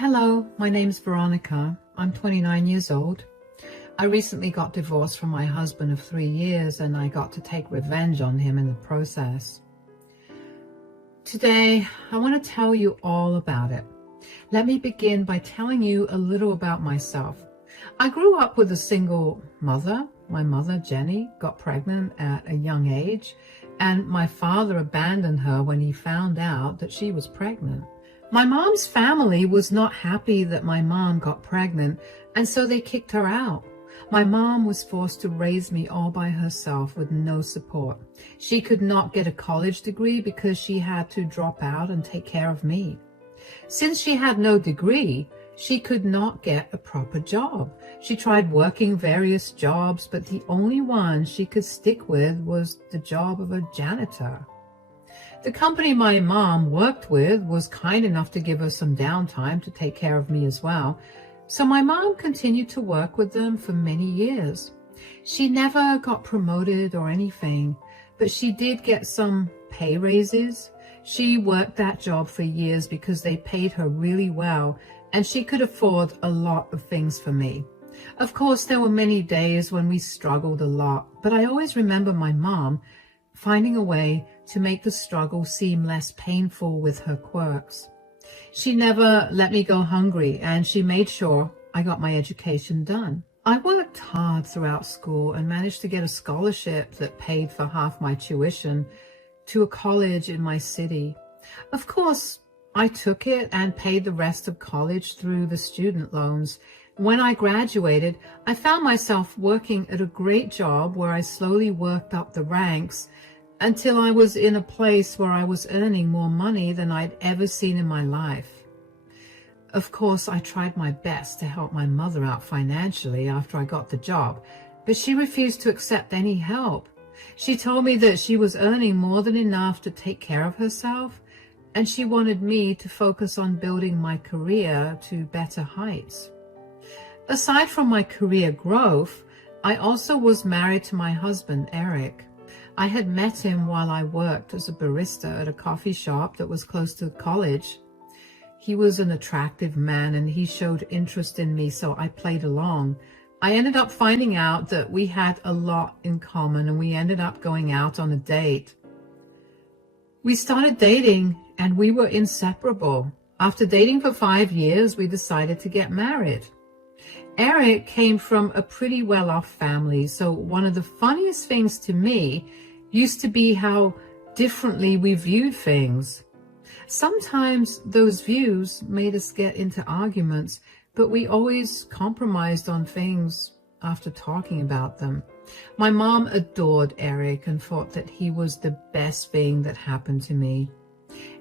Hello, my name's Veronica. I'm 29 years old. I recently got divorced from my husband of 3 years, and I got to take revenge on him in the process. Today, I want to tell you all about it. Let me begin by telling you a little about myself. I grew up with a single mother. My mother, Jenny, got pregnant at a young age, and my father abandoned her when he found out that she was pregnant. My mom's family was not happy that my mom got pregnant, and so they kicked her out. My mom was forced to raise me all by herself with no support. She could not get a college degree because she had to drop out and take care of me. Since she had no degree, she could not get a proper job. She tried working various jobs, but the only one she could stick with was the job of a janitor. The company my mom worked with was kind enough to give her some downtime to take care of me as well, so my mom continued to work with them for many years. She never got promoted or anything, but she did get some pay raises. She worked that job for years because they paid her really well, and she could afford a lot of things for me. Of course, there were many days when we struggled a lot, but I always remember my mom finding a way to make the struggle seem less painful with her quirks. She never let me go hungry, and she made sure I got my education done. I worked hard throughout school and managed to get a scholarship that paid for half my tuition to a college in my city. Of course, I took it and paid the rest of college through the student loans. When I graduated, I found myself working at a great job where I slowly worked up the ranks until I was in a place where I was earning more money than I'd ever seen in my life. Of course, I tried my best to help my mother out financially after I got the job, but she refused to accept any help. She told me that she was earning more than enough to take care of herself, and she wanted me to focus on building my career to better heights. Aside from my career growth, I also was married to my husband, Eric. I had met him while I worked as a barista at a coffee shop that was close to college. He was an attractive man and he showed interest in me, so I played along. I ended up finding out that we had a lot in common, and we ended up going out on a date. We started dating and we were inseparable. After dating for 5 years, we decided to get married. Eric came from a pretty well-off family, so one of the funniest things to me used to be how differently we viewed things. Sometimes those views made us get into arguments, but we always compromised on things after talking about them. My mom adored Eric and thought that he was the best thing that happened to me.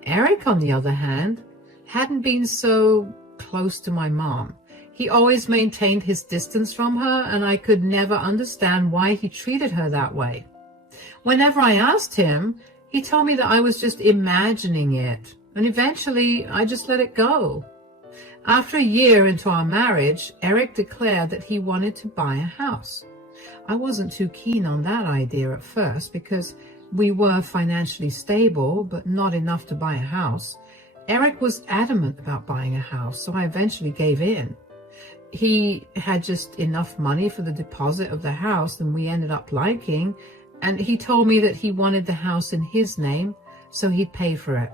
Eric, on the other hand, hadn't been so close to my mom. He always maintained his distance from her, and I could never understand why he treated her that way. Whenever I asked him, he told me that I was just imagining it, and eventually I just let it go. After a year into our marriage, Eric declared that he wanted to buy a house. I wasn't too keen on that idea at first because we were financially stable, but not enough to buy a house. Eric was adamant about buying a house, so I eventually gave in. He had just enough money for the deposit of the house that we ended up liking, and he told me that he wanted the house in his name, so he'd pay for it.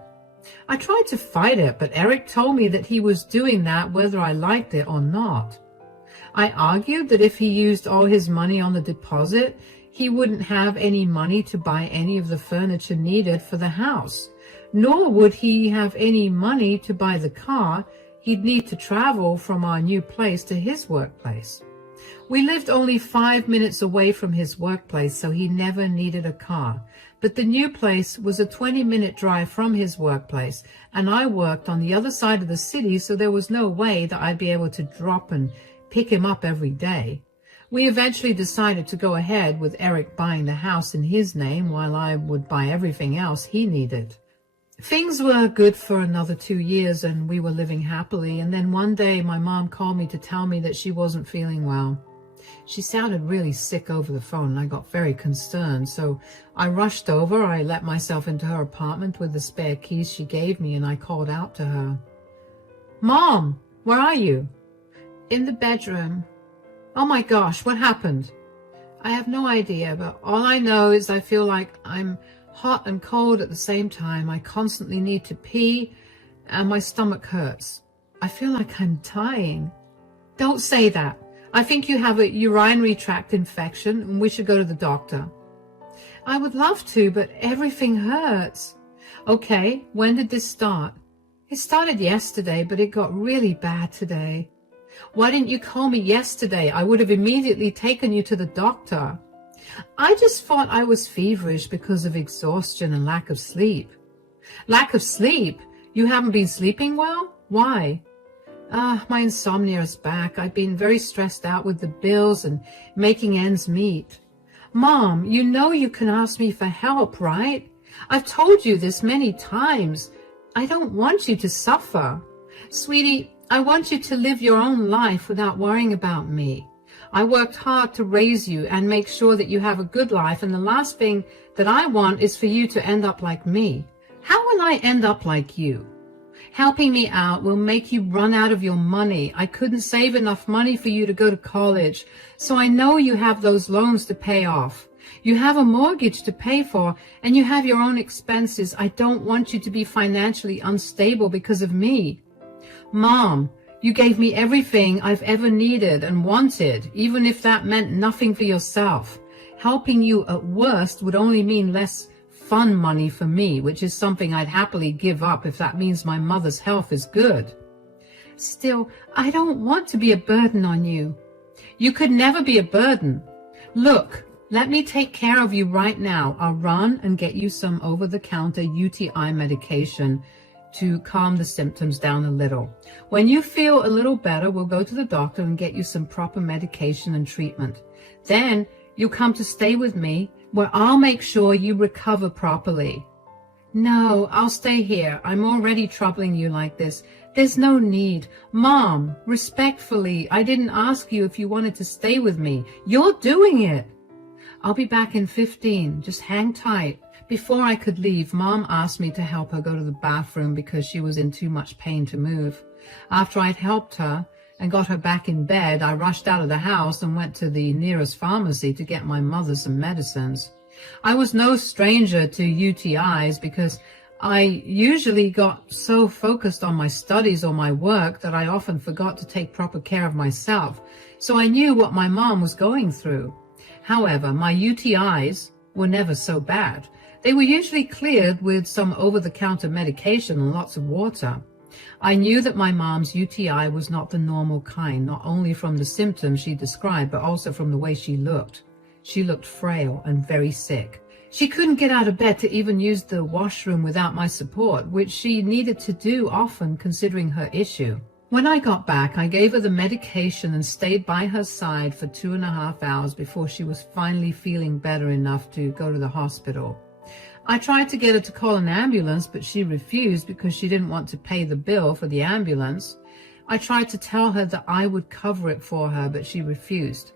I tried to fight it, but Eric told me that he was doing that whether I liked it or not. I argued that if he used all his money on the deposit, he wouldn't have any money to buy any of the furniture needed for the house, nor would he have any money to buy the car he'd need to travel from our new place to his workplace. We lived only 5 minutes away from his workplace, so he never needed a car. But the new place was a 20-minute drive from his workplace, and I worked on the other side of the city, so there was no way that I'd be able to drop and pick him up every day. We eventually decided to go ahead with Eric buying the house in his name while I would buy everything else he needed. Things were good for another 2 years, and we were living happily, and then one day my mom called me to tell me that she wasn't feeling well. She sounded really sick over the phone, and I got very concerned, so I rushed over. I let myself into her apartment with the spare keys she gave me, and I called out to her. "Mom, Where are you? In the bedroom. Oh my gosh, what happened? I have no idea, but all I know is I feel like I'm hot and cold at the same time. I constantly need to pee and my stomach hurts. I feel like I'm dying. Don't say that. I think you have a urinary tract infection and we should go to the doctor. I would love to, but everything hurts. Okay, when did this start? It started yesterday, but it got really bad today. Why didn't you call me yesterday? I would have immediately taken you to the doctor. I just thought I was feverish because of exhaustion and lack of sleep. Lack of sleep? You haven't been sleeping well? Why? My insomnia is back. I've been very stressed out with the bills and making ends meet. Mom, you know you can ask me for help, right? I've told you this many times. I don't want you to suffer. Sweetie, I want you to live your own life without worrying about me. I worked hard to raise you and make sure that you have a good life, and the last thing that I want is for you to end up like me. How will I end up like you? Helping me out will make you run out of your money. I couldn't save enough money for you to go to college, so I know you have those loans to pay off. You have a mortgage to pay for, and you have your own expenses. I don't want you to be financially unstable because of me. Mom, you gave me everything I've ever needed and wanted, even if that meant nothing for yourself. Helping you at worst would only mean less fun money for me, which is something I'd happily give up if that means my mother's health is good. Still, I don't want to be a burden on you. You could never be a burden. Look, let me take care of you right now. I'll run and get you some over-the-counter UTI medication to calm the symptoms down a little. When you feel a little better, we'll go to the doctor and get you some proper medication and treatment. Then you'll come to stay with me, where I'll make sure you recover properly. No, I'll stay here. I'm already troubling you like this. There's no need. Mom, respectfully, I didn't ask you if you wanted to stay with me. You're doing it. I'll be back in 15. Just hang tight. Before I could leave, Mom asked me to help her go to the bathroom because she was in too much pain to move. After I'd helped her and got her back in bed, I rushed out of the house and went to the nearest pharmacy to get my mother some medicines. I was no stranger to UTIs because I usually got so focused on my studies or my work that I often forgot to take proper care of myself, so I knew what my mom was going through. However, my UTIs were never so bad. They were usually cleared with some over-the-counter medication and lots of water. I knew that my mom's UTI was not the normal kind, not only from the symptoms she described, but also from the way she looked. She looked frail and very sick. She couldn't get out of bed to even use the washroom without my support, which she needed to do often considering her issue. When I got back, I gave her the medication and stayed by her side for 2.5 hours before she was finally feeling better enough to go to the hospital. I tried to get her to call an ambulance, but she refused because she didn't want to pay the bill for the ambulance. I tried to tell her that I would cover it for her, but she refused.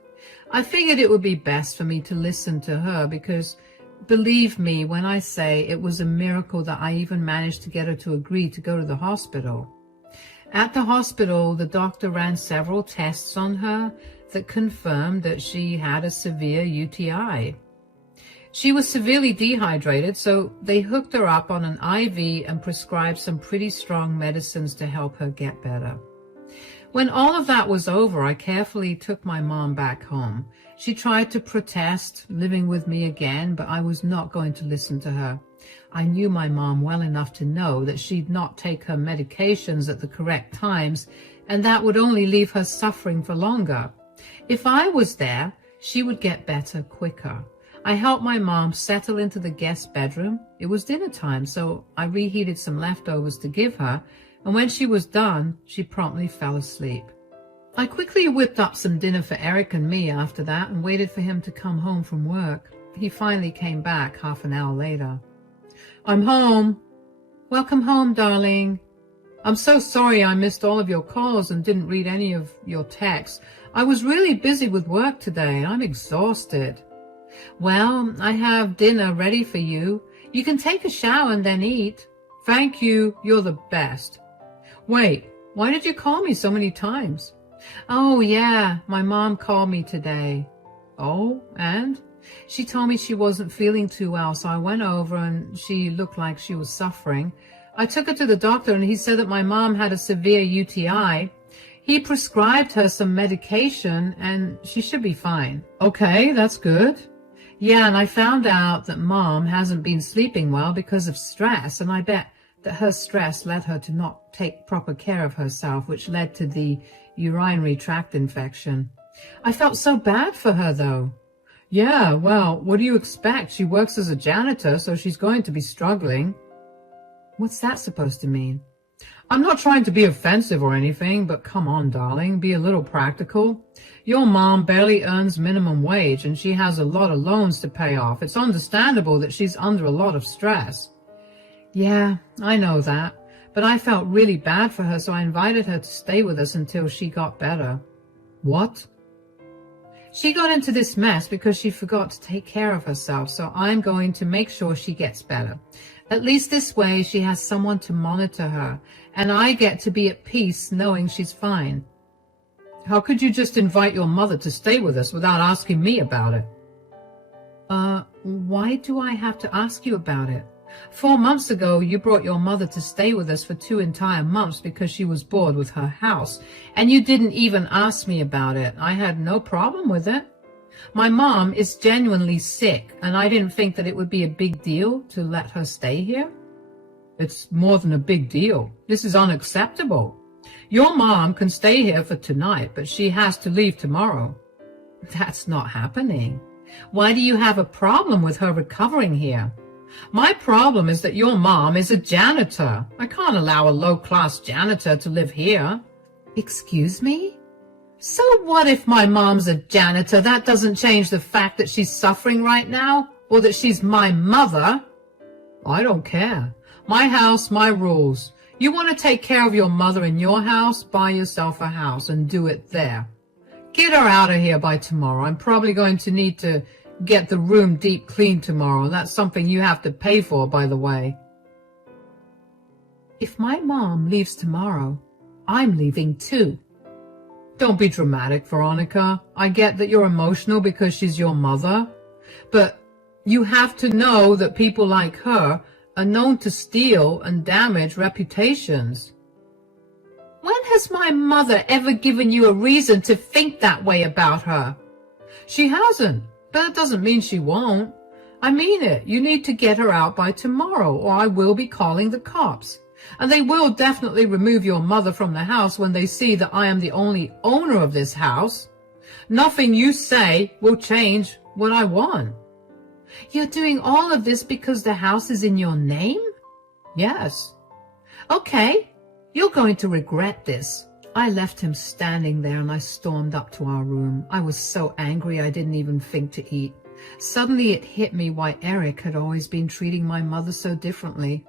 I figured it would be best for me to listen to her because, believe me when I say it was a miracle that I even managed to get her to agree to go to the hospital. At the hospital, the doctor ran several tests on her that confirmed that she had a severe UTI. She was severely dehydrated, so they hooked her up on an IV and prescribed some pretty strong medicines to help her get better. When all of that was over, I carefully took my mom back home. She tried to protest living with me again, but I was not going to listen to her. I knew my mom well enough to know that she'd not take her medications at the correct times, and that would only leave her suffering for longer. If I was there, she would get better quicker. I helped my mom settle into the guest bedroom. It was dinner time, so I reheated some leftovers to give her, and when she was done, she promptly fell asleep. I quickly whipped up some dinner for Eric and me after that and waited for him to come home from work. He finally came back half an hour later. I'm home. Welcome home, darling. I'm so sorry I missed all of your calls and didn't read any of your texts. I was really busy with work today. I'm exhausted. Well, I have dinner ready for you. You can take a shower and then eat. Thank you. You're the best. Wait, Why did you call me so many times? Oh, yeah, my mom called me today. Oh, and? She told me she wasn't feeling too well, so I went over and she looked like she was suffering. I took her to the doctor and he said that my mom had a severe UTI. He prescribed her some medication and she should be fine. Okay, that's good. Yeah, and I found out that Mom hasn't been sleeping well because of stress, and I bet that her stress led her to not take proper care of herself, which led to the urinary tract infection. I felt so bad for her, though. Yeah, well, what do you expect? She works as a janitor, so she's going to be struggling. What's that supposed to mean? I'm not trying to be offensive or anything, but come on, darling, be a little practical. Your mom barely earns minimum wage and she has a lot of loans to pay off. It's understandable that she's under a lot of stress. Yeah, I know that, but I felt really bad for her, so I invited her to stay with us until she got better. What? She got into this mess because she forgot to take care of herself, so I'm going to make sure she gets better. At least this way she has someone to monitor her, and I get to be at peace knowing she's fine. How could you just invite your mother to stay with us without asking me about it? Why do I have to ask you about it? 4 months ago, you brought your mother to stay with us for 2 entire months because she was bored with her house, and you didn't even ask me about it. I had no problem with it. My mom is genuinely sick, and I didn't think that it would be a big deal to let her stay here. It's more than a big deal. This is unacceptable. Your mom can stay here for tonight, but she has to leave tomorrow. That's not happening. Why do you have a problem with her recovering here? My problem is that your mom is a janitor. I can't allow a low-class janitor to live here. Excuse me? So what if my mom's a janitor? That doesn't change the fact that she's suffering right now, or that she's my mother. I don't care. My house, my rules. You want to take care of your mother in your house? Buy yourself a house and do it there. Get her out of here by tomorrow. I'm probably going to need to get the room deep cleaned tomorrow. That's something you have to pay for, by the way. If my mom leaves tomorrow, I'm leaving too. Don't be dramatic, Veronica. I get that you're emotional because she's your mother, but you have to know that people like her are known to steal and damage reputations. When has my mother ever given you a reason to think that way about her? She hasn't, but that doesn't mean she won't. I mean it. You need to get her out by tomorrow, or I will be calling the cops. And they will definitely remove your mother from the house when they see that I am the only owner of this house. Nothing you say will change what I want. You're doing all of this because the house is in your name? Yes. Okay, you're going to regret this. I left him standing there and I stormed up to our room. I was so angry I didn't even think to eat. Suddenly it hit me why Eric had always been treating my mother so differently.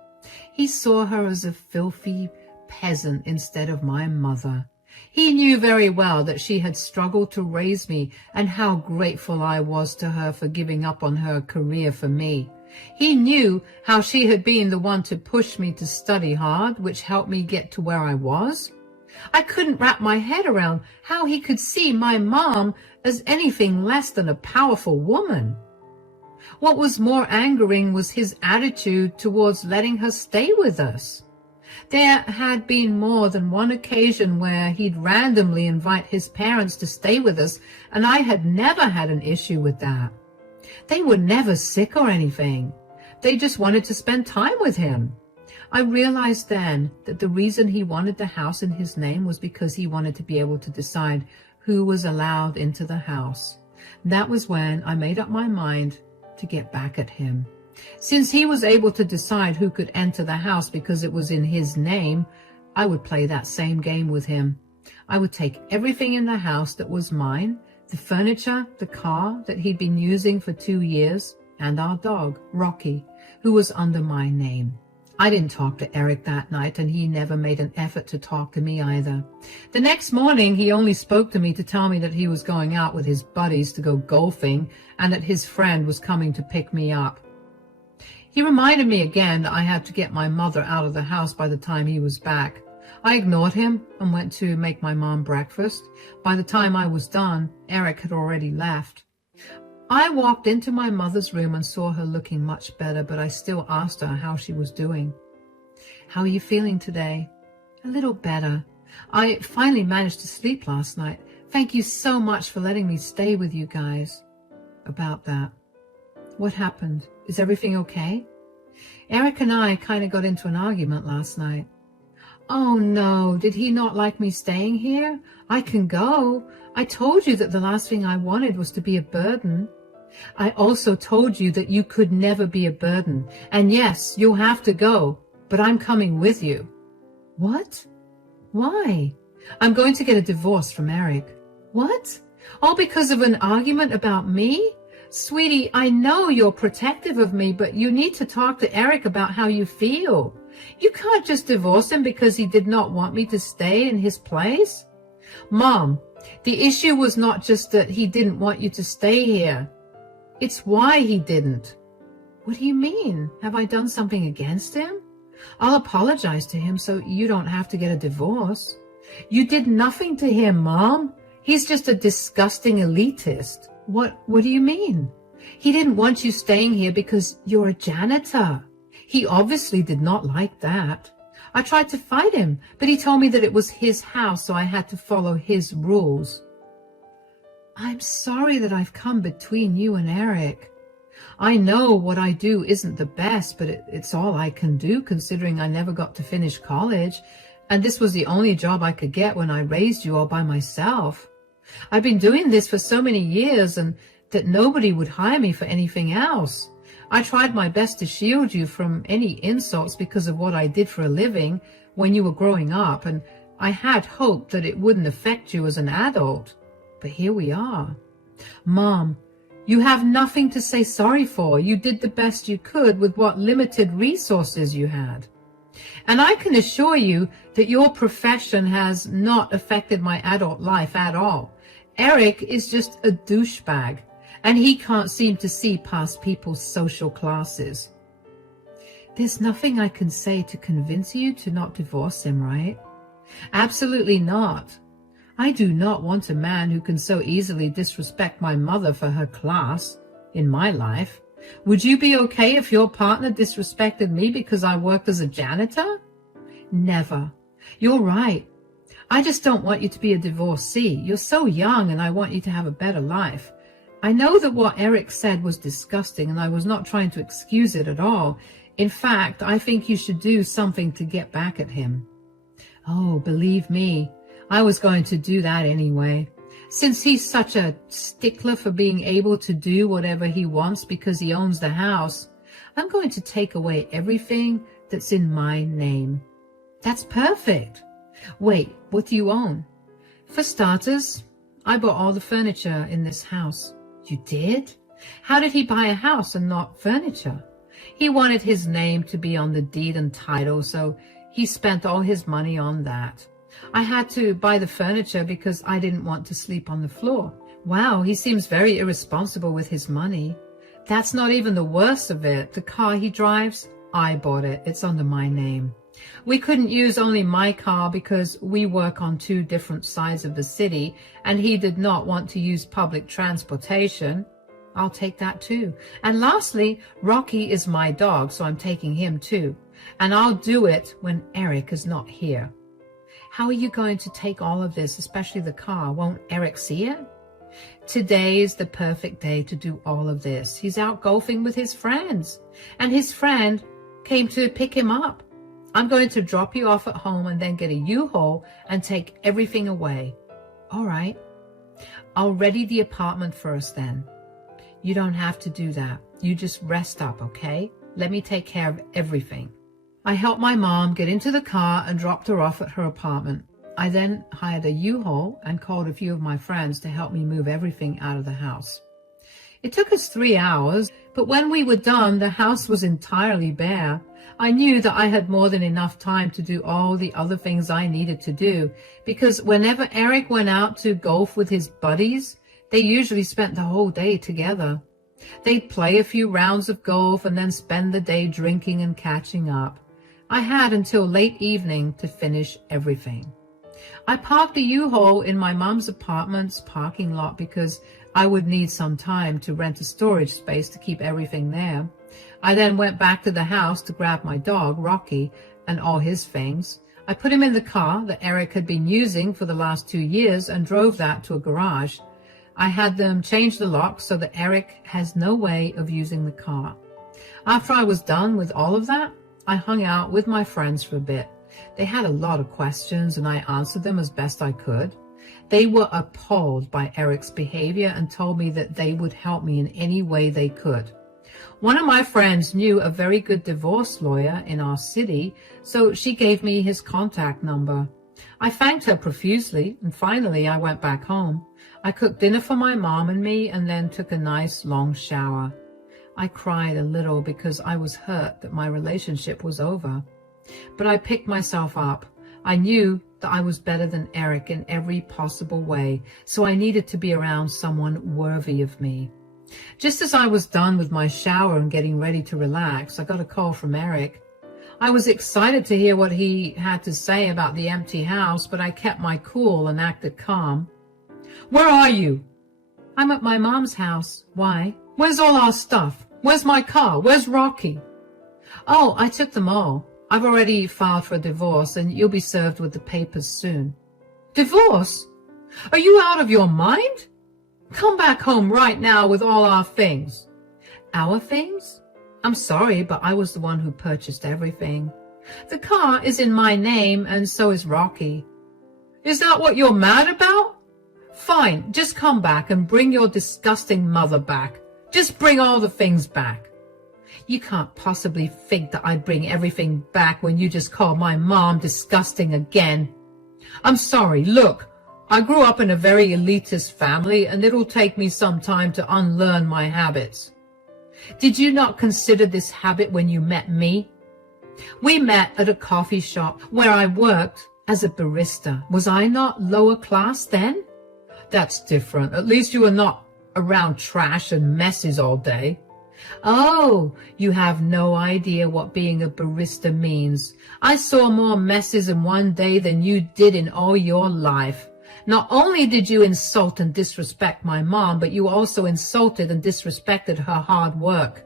He saw her as a filthy peasant instead of my mother. He knew very well that she had struggled to raise me and how grateful I was to her for giving up on her career for me. He knew how she had been the one to push me to study hard, which helped me get to where I was. I couldn't wrap my head around how he could see my mom as anything less than a powerful woman. What was more angering was his attitude towards letting her stay with us. There had been more than one occasion where he'd randomly invite his parents to stay with us, and I had never had an issue with that. They were never sick or anything. They just wanted to spend time with him. I realized then that the reason he wanted the house in his name was because he wanted to be able to decide who was allowed into the house. That was when I made up my mind to get back at him. Since he was able to decide who could enter the house because it was in his name, I would play that same game with him. I would take everything in the house that was mine, the furniture, the car that he'd been using for 2 years, and our dog, Rocky, who was under my name. I didn't talk to Eric that night, and he never made an effort to talk to me either. The next morning, he only spoke to me to tell me that he was going out with his buddies to go golfing and that his friend was coming to pick me up. He reminded me again that I had to get my mother out of the house by the time he was back. I ignored him and went to make my mom breakfast. By the time I was done, Eric had already left. I walked into my mother's room and saw her looking much better, but I still asked her how she was doing. "How are you feeling today?" "A little better. I finally managed to sleep last night. Thank you so much for letting me stay with you guys." "About that. What happened? Is everything okay?" "Eric and I kind of got into an argument last night." "Oh no, did he not like me staying here? I can go. I told you that the last thing I wanted was to be a burden." "I also told you that you could never be a burden. And yes, you'll have to go, but I'm coming with you." "What? Why?" "I'm going to get a divorce from Eric." "What? All because of an argument about me?" "Sweetie, I know you're protective of me, but you need to talk to Eric about how you feel. You can't just divorce him because he did not want me to stay in his place." "Mom, the issue was not just that he didn't want you to stay here. It's why he didn't." "What do you mean? Have I done something against him?" "I'll apologize to him so you don't have to get a divorce." "You did nothing to him, Mom. He's just a disgusting elitist." What do you mean?" "He didn't want you staying here because you're a janitor. He obviously did not like that. I tried to fight him, but he told me that it was his house, so I had to follow his rules." "I'm sorry that I've come between you and Eric. I know what I do isn't the best, but it's all I can do considering I never got to finish college, and this was the only job I could get when I raised you all by myself. I've been doing this for so many years and that nobody would hire me for anything else. I tried my best to shield you from any insults because of what I did for a living when you were growing up, and I had hoped that it wouldn't affect you as an adult. But here we are." "Mom, you have nothing to say sorry for. You did the best you could with what limited resources you had. And I can assure you that your profession has not affected my adult life at all. Eric is just a douchebag, and he can't seem to see past people's social classes." "There's nothing I can say to convince you to not divorce him, right?" "Absolutely not. I do not want a man who can so easily disrespect my mother for her class in my life. Would you be okay if your partner disrespected me because I worked as a janitor?" "Never. You're right. I just don't want you to be a divorcee. You're so young and I want you to have a better life. I know that what Eric said was disgusting and I was not trying to excuse it at all. In fact, I think you should do something to get back at him." "Oh, believe me, I was going to do that anyway. Since he's such a stickler for being able to do whatever he wants because he owns the house, I'm going to take away everything that's in my name." "That's perfect. Wait, what do you own?" "For starters, I bought all the furniture in this house." "You did? How did he buy a house and not furniture?" "He wanted his name to be on the deed and title, so he spent all his money on that. I had to buy the furniture because I didn't want to sleep on the floor." "Wow, he seems very irresponsible with his money." "That's not even the worst of it. The car he drives, I bought it. It's under my name. We couldn't use only my car because we work on 2 different sides of the city, and he did not want to use public transportation. I'll take that too. And lastly, Rocky is my dog, so I'm taking him too. And I'll do it when Eric is not here." "How are you going to take all of this, especially the car? Won't Eric see it?" "Today is the perfect day to do all of this. He's out golfing with his friends, and his friend came to pick him up. I'm going to drop you off at home and then get a U-Haul and take everything away." "All right. I'll ready the apartment first then." "You don't have to do that. You just rest up, okay? Let me take care of everything." I helped my mom get into the car and dropped her off at her apartment. I then hired a U-Haul and called a few of my friends to help me move everything out of the house. It took us 3 hours, but when we were done, the house was entirely bare. I knew that I had more than enough time to do all the other things I needed to do, because whenever Eric went out to golf with his buddies, they usually spent the whole day together. They'd play a few rounds of golf and then spend the day drinking and catching up. I had until late evening to finish everything. I parked a U-Haul in my mom's apartment's parking lot because I would need some time to rent a storage space to keep everything there. I then went back to the house to grab my dog, Rocky, and all his things. I put him in the car that Eric had been using for the last 2 years and drove that to a garage. I had them change the lock so that Eric has no way of using the car. After I was done with all of that, I hung out with my friends for a bit. They had a lot of questions and I answered them as best I could. They were appalled by Eric's behavior and told me that they would help me in any way they could. One of my friends knew a very good divorce lawyer in our city, so she gave me his contact number. I thanked her profusely, and finally I went back home. I cooked dinner for my mom and me and then took a nice long shower. I cried a little because I was hurt that my relationship was over. But I picked myself up. I knew that I was better than Eric in every possible way, so I needed to be around someone worthy of me. Just as I was done with my shower and getting ready to relax, I got a call from Eric. I was excited to hear what he had to say about the empty house, but I kept my cool and acted calm. "Where are you?" "I'm at my mom's house." "Why?" "Where's all our stuff? Where's my car? Where's Rocky?" "Oh, I took them all. I've already filed for a divorce and you'll be served with the papers soon." "Divorce? Are you out of your mind? Come back home right now with all our things." "Our things? I'm sorry, but I was the one who purchased everything. The car is in my name and so is Rocky." "Is that what you're mad about? Fine, just come back and bring your disgusting mother back. Just bring all the things back." "You can't possibly think that I'd bring everything back when you just called my mom disgusting again." "I'm sorry, look. I grew up in a very elitist family and it'll take me some time to unlearn my habits." "Did you not consider this habit when you met me?" "We met at a coffee shop where I worked as a barista. Was I not lower class then?" "That's different. At least you were not around trash and messes all day." "Oh, you have no idea what being a barista means. I saw more messes in one day than you did in all your life. Not only did you insult and disrespect my mom, but you also insulted and disrespected her hard work.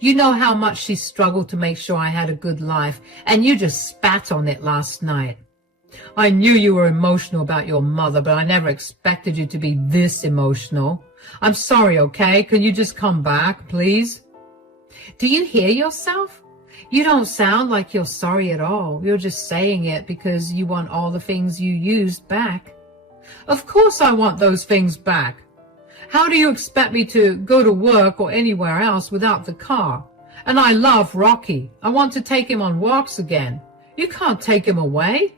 You know how much she struggled to make sure I had a good life, and you just spat on it last night." "I knew you were emotional about your mother, but I never expected you to be this emotional. I'm sorry, okay? Can you just come back, please?" "Do you hear yourself? You don't sound like you're sorry at all. You're just saying it because you want all the things you used back." "Of course I want those things back. How do you expect me to go to work or anywhere else without the car? And I love Rocky. I want to take him on walks again. You can't take him away."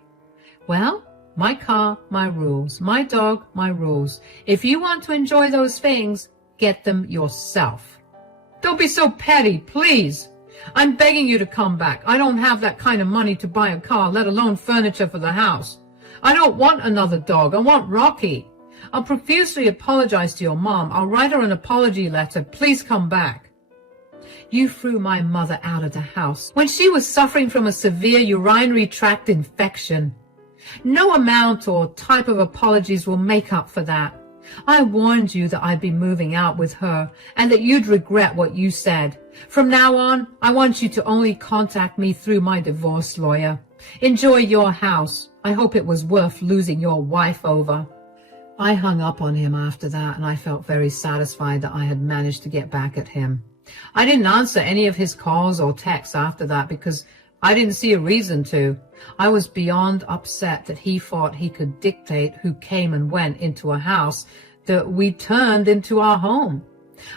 "Well, my car, my rules. My dog, my rules. If you want to enjoy those things, get them yourself." "Don't be so petty, please. I'm begging you to come back. I don't have that kind of money to buy a car, let alone furniture for the house. I don't want another dog. I want Rocky. I'll profusely apologize to your mom. I'll write her an apology letter. Please come back." "You threw my mother out of the house when she was suffering from a severe urinary tract infection. No amount or type of apologies will make up for that. I warned you that I'd be moving out with her and that you'd regret what you said. From now on, I want you to only contact me through my divorce lawyer. Enjoy your house. I hope it was worth losing your wife over." I hung up on him after that, and I felt very satisfied that I had managed to get back at him. I didn't answer any of his calls or texts after that because I didn't see a reason to. I was beyond upset that he thought he could dictate who came and went into a house that we turned into our home.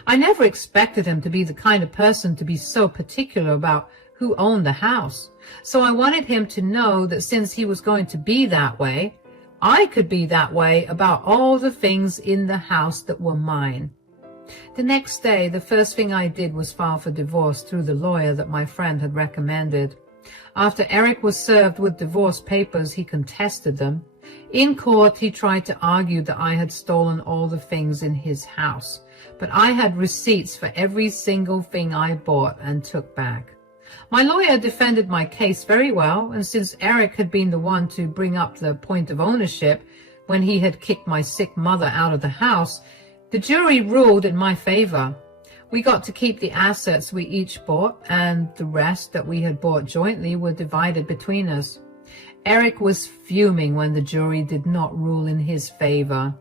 I never expected him to be the kind of person to be so particular about who owned the house. So I wanted him to know that since he was going to be that way, I could be that way about all the things in the house that were mine. The next day, the first thing I did was file for divorce through the lawyer that my friend had recommended. After Eric was served with divorce papers, he contested them. In court, he tried to argue that I had stolen all the things in his house, but I had receipts for every single thing I bought and took back. My lawyer defended my case very well, and since Eric had been the one to bring up the point of ownership when he had kicked my sick mother out of the house, the jury ruled in my favor. We got to keep the assets we each bought, and the rest that we had bought jointly were divided between us. Eric was fuming when the jury did not rule in his favor.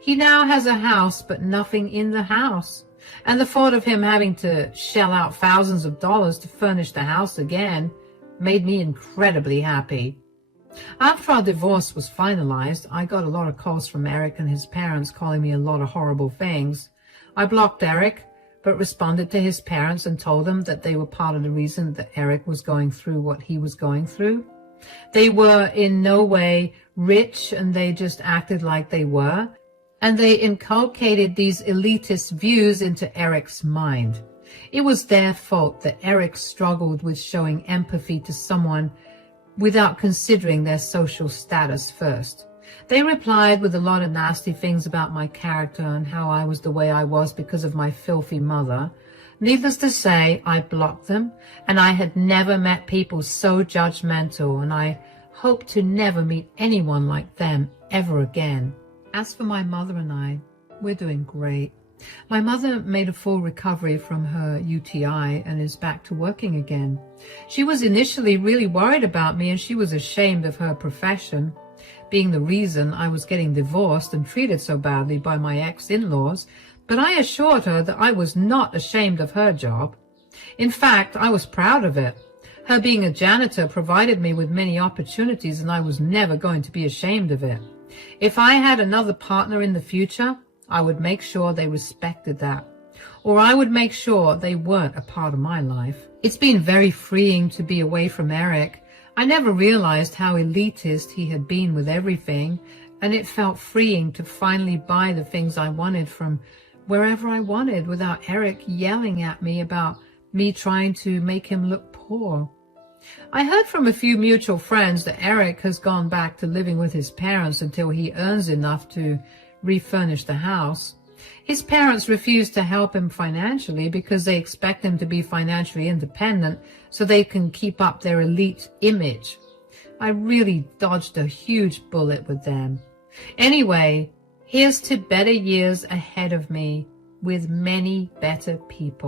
He now has a house, but nothing in the house. And the thought of him having to shell out thousands of dollars to furnish the house again made me incredibly happy. After our divorce was finalized, I got a lot of calls from Eric and his parents calling me a lot of horrible things. I blocked Eric, but responded to his parents and told them that they were part of the reason that Eric was going through what he was going through. They were in no way rich, and they just acted like they were, and they inculcated these elitist views into Eric's mind. It was their fault that Eric struggled with showing empathy to someone without considering their social status first. They replied with a lot of nasty things about my character and how I was the way I was because of my filthy mother. Needless to say, I blocked them, and I had never met people so judgmental, and I hope to never meet anyone like them ever again. As for my mother and I, we're doing great. My mother made a full recovery from her UTI and is back to working again. She was initially really worried about me, and she was ashamed of her profession, being the reason I was getting divorced and treated so badly by my ex-in-laws, but I assured her that I was not ashamed of her job. In fact, I was proud of it. Her being a janitor provided me with many opportunities, and I was never going to be ashamed of it. If I had another partner in the future, I would make sure they respected that, or I would make sure they weren't a part of my life. It's been very freeing to be away from Eric. I never realized how elitist he had been with everything, and it felt freeing to finally buy the things I wanted from wherever I wanted without Eric yelling at me about me trying to make him look poor. I heard from a few mutual friends that Eric has gone back to living with his parents until he earns enough to refurnish the house. His parents refuse to help him financially because they expect him to be financially independent so they can keep up their elite image. I really dodged a huge bullet with them. Anyway, here's to better years ahead of me with many better people.